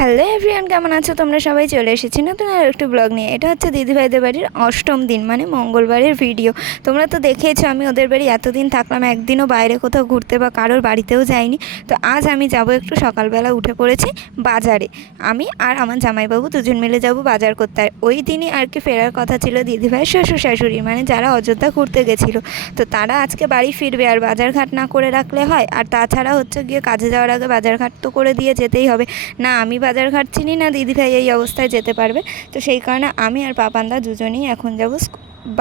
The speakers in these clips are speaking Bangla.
হ্যালো এভরিওয়ান, কেমন আছো তোমরা সবাই? চলে এসেছি নতুন আর একটু ব্লগ নিয়ে। এটা হচ্ছে দিদিভাইদের বাড়ির অষ্টম দিন, মানে মঙ্গলবারের ভিডিও। তোমরা তো দেখেছো আমি ওদের বাড়ি এতদিন থাকলাম, একদিনও বাইরে কোথাও ঘুরতে বা কারোর বাড়িতেও যাইনি। তো আজ আমি যাব, একটু সকালবেলা উঠে পড়েছি বাজারে। আমি আর আমার জামাইবাবু দুজন মিলে যাব বাজার করতে। আর ওই দিনই আর কি ফেরার কথা ছিল দিদিভাইয়ের শ্বশুর শাশুড়ি, মানে যারা অযোধ্যা ঘুরতে গেছিলো। তো তারা আজকে বাড়ি ফিরবে, আর বাজারঘাট না করে রাখলে হয়? আর তাছাড়া হচ্ছে গিয়ে কাজে যাওয়ার আগে বাজারঘাট তো করে দিয়ে যেতেই হবে। না আমি বাজারঘাট চিনি, না দিদিভাই এই অবস্থায় যেতে পারবে। তো সেই কারণে আমি আর পাপানদা দুজনেই এখন যাব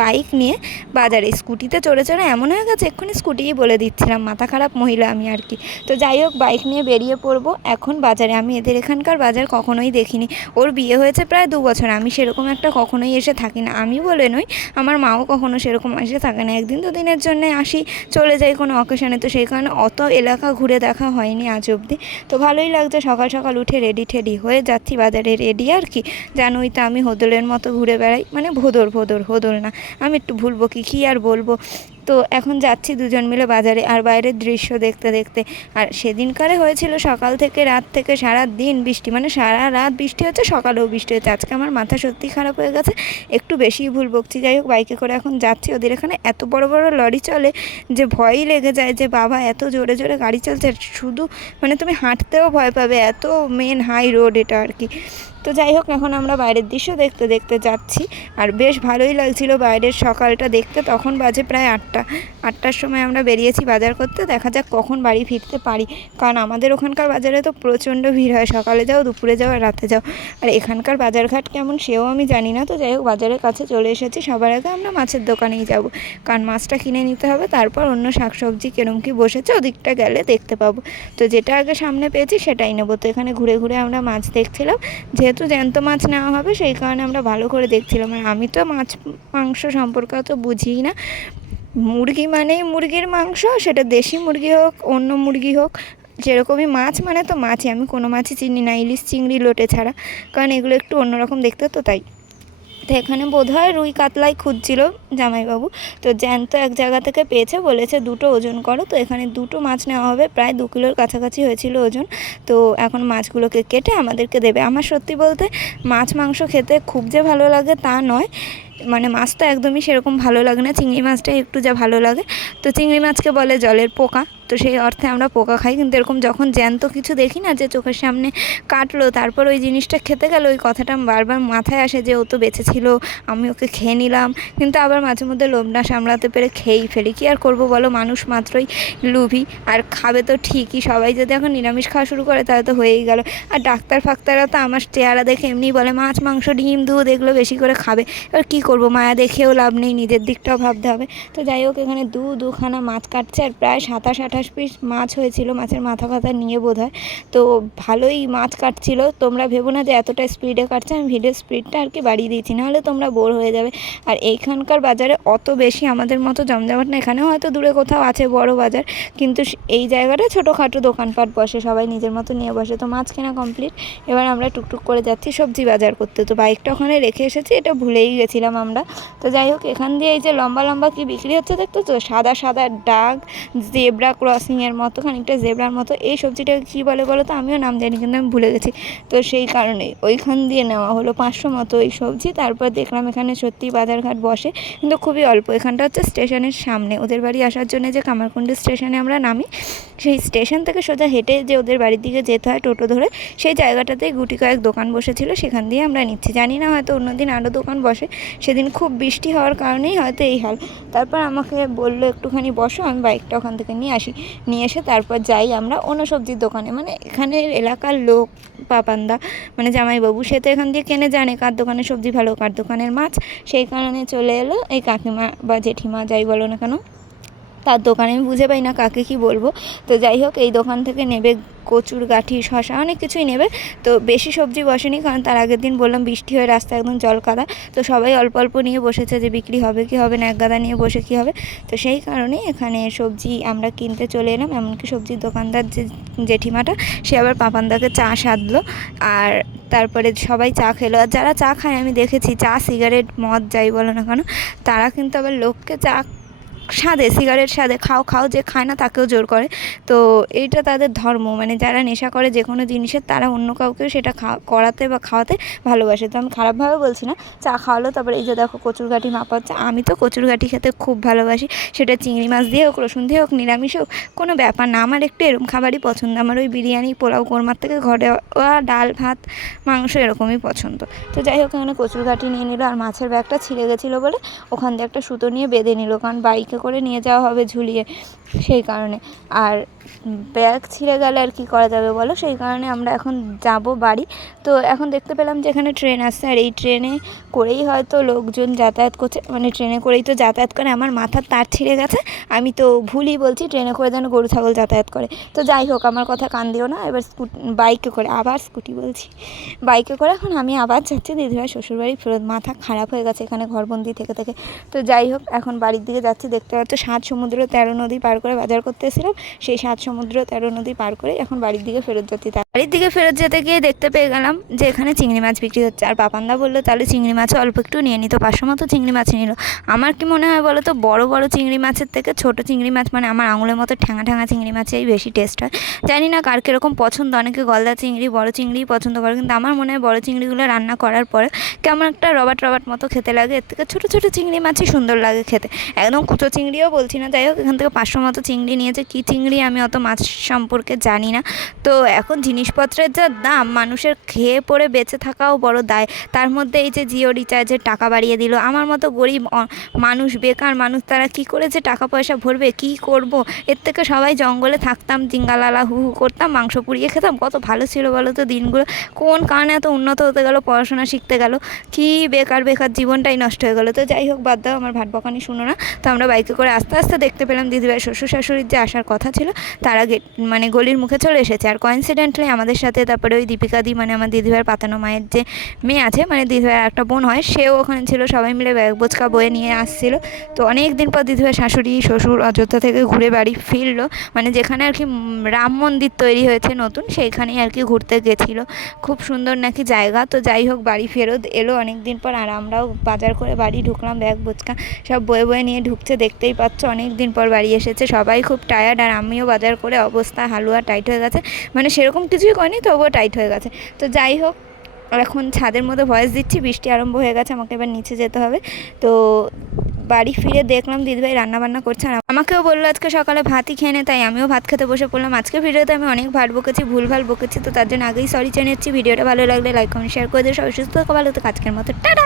বাইক নিয়ে বাজারে। স্কুটিতে চড়ে চড়ে এমন হয়ে গেছে এক্ষুনি স্কুটিই বলে দিচ্ছিলাম, মাথা খারাপ মহিলা আমি আর কি। তো যাই হোক, বাইক নিয়ে বেরিয়ে পড়বো এখন বাজারে। আমি এদের এখানকার বাজার কখনোই দেখিনি। ওর বিয়ে হয়েছে প্রায় 2 বছর, আমি সেরকম একটা কখনোই এসে থাকি না। আমি বলে নই, আমার মাও কখনো সেরকম এসে থাকে না। 1 দিন 2 দিনের জন্য আসি, চলে যাই কোনো অকেশনে। তো সেই কারণে অত এলাকা ঘুরে দেখা হয়নি আজ অবধি। তো ভালোই লাগছে, সকাল সকাল উঠে রেডি ঠেডি হয়ে যাচ্ছি বাজারে। রেডি আর কি, জানোই তো আমি হোদলের মতো ঘুরে বেড়াই, মানে হোদল না, আমি একটু ভুলবো কি আর বলবো। তো এখন যাচ্ছি দুজন মিলে বাজারে, আর বাইরের দৃশ্য দেখতে দেখতে। আর সেদিনকারে হয়েছিল সকাল থেকে রাত থেকে সারা দিন বৃষ্টি, মানে সারা রাত বৃষ্টি হচ্ছে, সকালেও বৃষ্টি হচ্ছে। আজকে আমার মাথা সত্যি খারাপ হয়ে গেছে, একটু বেশিই ভুল বকছি। যাই হোক, বাইকে করে এখন যাচ্ছি। ওদের এখানে এত বড় বড় লরি চলে যে ভয়ই লেগে যায় যে বাবা এত জোরে জোরে গাড়ি চলছে, শুধু মানে তুমি হাঁটতেও ভয় পাবে, এত মেন হাই রোড এটা আর কি। তো যাই হোক, এখন আমরা বাইরের দৃশ্য দেখতে দেখতে যাচ্ছি। আর বেশ ভালোই লাগছিল বাইরের সকালটা দেখতে। তখন বাজে প্রায় 8টার সময় আমরা বেরিয়েছি বাজার করতে। দেখা যাক কখন বাড়ি ফিরতে পারি, কারণ আমাদের ওখানকার বাজারে তো প্রচণ্ড ভিড় হয়, সকালে যাও, দুপুরে যাও, আর রাতে যাও। আর এখানকার বাজারঘাট কেমন সেও আমি জানি না। তো যাই হোক, বাজারের কাছে চলে এসেছি। সবার আগে আমরা মাছের দোকানেই যাব, কারণ মাছটা কিনে নিতে হবে, তারপর অন্য শাকসবজি কিরম কি বসেছে ওদিকটা গেলে দেখতে পাবো। তো যেটা আগে সামনে পেয়েছি সেটাই নেবো। তো এখানে ঘুরে ঘুরে আমরা মাছ দেখছিলাম, যেহেতু জ্যান্ত মাছ নেওয়া হবে সেই কারণে আমরা ভালো করে দেখছিলাম। আর আমি তো মাছ মাংস সম্পর্কে তো বুঝিই না। মুরগি মানেই মুরগির মাংস, সেটা দেশি মুরগি হোক অন্য মুরগি হোক, যেরকমই মাছ মানে তো মাছই। আমি কোনো মাছই চিনি না, ইলিশ চিংড়ি লোটে ছাড়া, কারণ এগুলো একটু অন্যরকম দেখতে, তো তাই। তো এখানে বোধহয় রুই কাতলাই খুঁজছিল জামাইবাবু। তো জ্যান্ত এক জায়গা থেকে পেয়েছে, বলেছে 2টো ওজন করো। তো এখানে 2টো মাছ নেওয়া হবে, প্রায় 2 কিলোর কাছাকাছি হয়েছিল ওজন। তো এখন মাছগুলোকে কেটে আমাদেরকে দেবে। আমার সত্যি বলতে মাছ মাংস খেতে খুব যে ভালো লাগে তা নয়, মানে মাছ তো একদমই সেরকম ভালো লাগে না, চিংড়ি মাছটাই একটু যা ভালো লাগে। তো চিংড়ি মাছকে বলে জলের পোকা, তো সেই অর্থে আমরা পোকা খাই। কিন্তু এরকম যখন জ্যান্ত কিছু দেখি না, যে চোখের সামনে কাটলো তারপর ওই জিনিসটা খেতে গেলে, ওই কথাটা বারবার মাথায় আসে যে ও তো বেঁচে ছিল, আমি ওকে খেয়ে নিলাম। কিন্তু আবার মাঝে মধ্যে লোভটা সামলাতে পেরে খেয়েই ফেলি। কী আর করবো বলো, মানুষ মাত্রই লুভি। আর খাবে তো ঠিকই, সবাই যদি এখন নিরামিষ খাওয়া শুরু করে তাহলে তো হয়েই গেল। আর ডাক্তার ফাক্তাররা তো আমার চেহারা দেখে এমনিই বলে মাছ মাংস ডিম দুধ এগুলো বেশি করে খাবে। এবার কী করবো, মায়া দেখেও লাভ নেই, নিজের দিকটাও ভাবতে হবে। তো যাই হোক, এখানে দুখানা মাছ কাটছে, আর প্রায় 27-28 পিস মাছ হয়েছিল, মাছের মাথা ফাথা নিয়ে বোধহয়। তো ভালোই মাছ কাটছিল। তোমরা ভেবো না যে এতটা স্পিডে কাটছে, আমি ভিডিও স্পিডটা আর কি বাড়িয়ে দিয়েছি, নাহলে তোমরা বোর হয়ে যাবে। আর এইখানকার বাজারে অত বেশি আমাদের মতো জমজমাট না, এখানেও হয়তো দূরে কোথাও আছে বড় বাজার, কিন্তু এই জায়গাটা ছোটোখাটো দোকানপাট বসে, সবাই নিজের মতো নিয়ে বসে। তো মাছ কেনা কমপ্লিট, এবার আমরা টুকটুক করে যাচ্ছি সবজি বাজার করতে। তো বাইকটা ওখানে রেখে এসেছি, এটা ভুলেই গেছিলাম আমরা। তো যাই হোক, এখান দিয়ে এই যে লম্বা লম্বা কি বিক্রি হচ্ছে দেখতো তো, সাদা সাদা দাগ, জেব্রা ক্রসিংয়ের মতো, খানিকটা জেব্রার মতো। এই সবজিটাকে কী বলে বলো তো, আমিও নাম জানি কিন্তু আমি ভুলে গেছি। তো সেই কারণে ওইখান দিয়ে নেওয়া হলো 500 মতো এই সবজি। তারপর দেখলাম এখানে সত্যি বাজারঘাট বসে, কিন্তু খুবই অল্প। এখানটা হচ্ছে স্টেশনের সামনে, ওদের বাড়ি আসার জন্য যে কামারকুণ্ডু স্টেশনে আমরা নামি, সেই স্টেশন থেকে সোজা হেঁটে যে ওদের বাড়ির দিকে যেতে হয় টোটো ধরে, সেই জায়গাটাতেই গুটি কয়েক দোকান বসেছিল, সেখান দিয়ে আমরা নিচ্ছি। জানি না, হয়তো অন্যদিন আরও দোকান বসে, সেদিন খুব বৃষ্টি হওয়ার কারণেই হয়তো এই হাল। তারপর আমাকে বললো একটুখানি বসো, আমি বাইকটা ওখান থেকে নিয়ে আসি। নিয়ে এসে তারপর যাই আমরা অন্য সবজির দোকানে, মানে এখানের এলাকার লোক পাপানদা, মানে জামাইবাবু, সে তো এখান দিয়ে কেনে জানে কার দোকানে সবজি ভালো, কার দোকানের মাছ। সেই কারণে চলে এলো এই কাকিমা বা জেঠিমা যাই বলো না কেন, তার দোকানে। আমি বুঝে পাই না কাকে কি বলবো। তো যাই হোক, এই দোকান থেকে নেবে কচুর গাঠি, শশা, অনেক কিছুই নেবে। তো বেশি সবজি বসেনি, কারণ তার আগের দিন বললাম বৃষ্টি হয়ে রাস্তা একদম জলকাদা। তো সবাই অল্প অল্প নিয়ে বসেছে, যে বিক্রি হবে কি হবে না, এক গাদা নিয়ে বসে কি হবে। তো সেই কারণেই এখানে সবজি আমরা কিনতে চলে এলাম। এমনকি সবজির দোকানদার যে জেঠিমাটা, সে আবার পাপানদাকে চা সাধলো, আর তারপরে সবাই চা খেলো। আর যারা চা খায় আমি দেখেছি, চা সিগারেট মদ যাই বলো না কেন, তারা কিন্তু আবার লোককে চা স্বাদে, সিগারেট স্বাদে খাও খাও, যে খায় না তাকেও জোর করে। তো এইটা তাদের ধর্ম, মানে যারা নেশা করে যে কোনো জিনিসের তারা অন্য কাউকেও সেটা করাতে বা খাওয়াতে ভালোবাসে। তো আমি খারাপভাবে বলছি না। চা খাওয়ালো, তারপরে এই যে দেখো কচুরগাঠি মাপা হচ্ছে। আমি তো কচুরগাঠি খেতে খুব ভালোবাসি, সেটা চিংড়ি মাছ দিয়ে হোক, রসুন দিয়ে হোক, নিরামিষ হোক, কোনো ব্যাপার না। আমার একটু এরকম খাবারই পছন্দ। আমার ওই বিরিয়ানি, পোলাও, কোরমার থেকে ঘরে ডাল ভাত মাংস এরকমই পছন্দ। তো যাই হোক, এখানে কচুরগাঠি নিয়ে নিল, আর মাছের ব্যাগটা ছিঁড়ে গেছিলো বলে ওখান দিয়ে একটা সুতো নিয়ে বেঁধে নিল, কারণ বাইকে করে নিয়ে যাওয়া হবে ঝুলিয়ে, সেই কারণে। আর ব্যাগ ছিঁড়ে গেলে আর কি করা যাবে বলো, সেই কারণে আমরা এখন যাব বাড়ি। তো এখন দেখতে পেলাম যে এখানে ট্রেন আসছে, আর এই ট্রেনে করেই হয়তো লোকজন যাতায়াত করছে, মানে ট্রেনে করেই তো যাতায়াত করে। আমার মাথার তার ছিঁড়ে গেছে, আমি তো ভুলই বলছি, ট্রেনে করে যেন গরু ছাগল যাতায়াত করে। তো যাই হোক, আমার কথা কান দিও না। এবার বাইকে করে, আবার স্কুটি বলছি, বাইকে করে এখন আমি আবার যাচ্ছি দিদিভাই শ্বশুরবাড়ি ফেরত। মাথা খারাপ হয়ে গেছে এখানে ঘরবন্দি থেকে থেকে। তো যাই হোক, এখন বাড়ির দিকে যাচ্ছি। দেখতে পাচ্ছ 7 সমুদ্র 13 নদী পার করে বাজার করতে এসেছিলাম, সেই 7 সমুদ্র 13 নদী পার করে এখন বাড়ির দিকে ফেরত যাচ্ছি। বাড়ির দিকে ফেরত যেতে গিয়ে দেখতে পেয়ে গেলাম যে এখানে চিংড়ি মাছ বিক্রি হচ্ছে, আর পাপানদা বললো তাহলে চিংড়ি মাছও অল্প একটু নিয়ে নিত, 500 মতো চিংড়ি মাছ নিল। আমার কি মনে হয় বলো তো, বড় বড় চিংড়ি মাছের থেকে ছোট চিংড়ি মাছ, মানে আমার আঙুলের মতো ঠ্যাঙা ঠ্যাঙা চিংড়ি মাছেই বেশি টেস্ট হয়। জানি না কার কীরকম পছন্দ, অনেকে গলদা চিংড়ি, বড় চিংড়িই পছন্দ করে, কিন্তু আমার মনে হয় বড় চিংড়িগুলো রান্না করার পরে কেমন একটা রবাট রবাট মতো খেতে লাগে। এর থেকে ছোটো ছোটো চিংড়ি মাছই সুন্দর লাগে খেতে, একদম কুচো চিংড়িও বলছি না। যাই হোক, এখান থেকে 500 মতো চিংড়ি নিয়েছে। কী চিংড়ি আমি অত মাছ সম্পর্কে জানি না। তো এখন জিনিসপত্রের যা দাম, মানুষের খেয়ে পড়ে বেঁচে থাকাও বড় দায়। তার মধ্যে এই যে জিও রিচার্জের টাকা বাড়িয়ে দিল, আমার মতো গরিব মানুষ, বেকার মানুষ, তারা কি করে যে টাকা পয়সা ভরবে, কি করব। এর থেকে সবাই জঙ্গলে থাকতাম, জিঙ্গালালা হু হু করতাম, মাংস পুড়িয়ে খেতাম, কত ভালো ছিল বলো তো দিনগুলো। কোন কারণে এত উন্নত হতে গেল, পড়াশোনা শিখতে গেল, কি বেকার বেকার জীবনটাই নষ্ট হয়ে গেল। তো যাই হোক, বাদ দাও, আমার ভাট বকানি শুনো না। তো আমরা বাইকে করে আস্তে আস্তে দেখতে পেলাম দিদিভাই শ্বশুর শাশুড়ির যে আসার কথা ছিল তারা মানে গলির মুখে চলে এসেছে। আর কোইন্সিডেন্টলি আমাদের সাথে তারপরে ওই দীপিকা দি, মানে আমার দিদিভাইয়ের পাতানো মায়ের যে মেয়ে আছে, মানে দিদিভাইয়ের একটা বোন হয়, সেও ওখানে ছিল। সবাই মিলে ব্যাগ বোচকা বয়ে নিয়ে আসছিল। তো অনেক দিন পর দিদিভাই শাশুড়ি শ্বশুর অযোধ্যা থেকে ঘুরে বাড়ি ফিরলো, মানে যেখানে আর কি রাম মন্দির তৈরি হয়েছে নতুন, সেইখানেই আর কি ঘুরতে গেছিলো। খুব সুন্দর নাকি জায়গা। তো যাই হোক, বাড়ি ফেরত এলো অনেক দিন পর, আর আমরাও বাজার করে বাড়ি ঢুকলাম, ব্যাগ বোচকা সব বয়ে বয়ে নিয়ে ঢুকছে। দেখতেই পাচ্ছ অনেক দিন পর বাড়ি এসেছে, সবাই খুব টায়ার্ড, আর আমিও বাজার করে অবস্থা হালুয়া টাইট হয়ে গেছে, মানে সেরকম কিছুই করেনি তবুও টাইট হয়ে গেছে। তো যাই হোক, এখন ছাদের মধ্যে ভয়েস দিচ্ছি, বৃষ্টি আরম্ভ হয়ে গেছে, আমাকে এবার নিচে যেতে হবে। তো বাড়ি ফিরে দেখলাম দিদিভাই রান্নাবান্না করছে, আর আমাকেও বললো আজকে সকালে ভাতই খেয়ে নে, তাই আমিও ভাত খেতে বসে পড়লাম। আজকে ভিডিওতে আমি অনেক ভাট বকেছি, ভুলভাল বকেছি, তো তার জন্য আগেই সরি জানিয়েছি। ভিডিওটা ভালো লাগলে লাইক কমেন্ট শেয়ার করে দিয়ে সবাই সুস্থ থাকো, ভালো তো, আজকের মতো টাটা।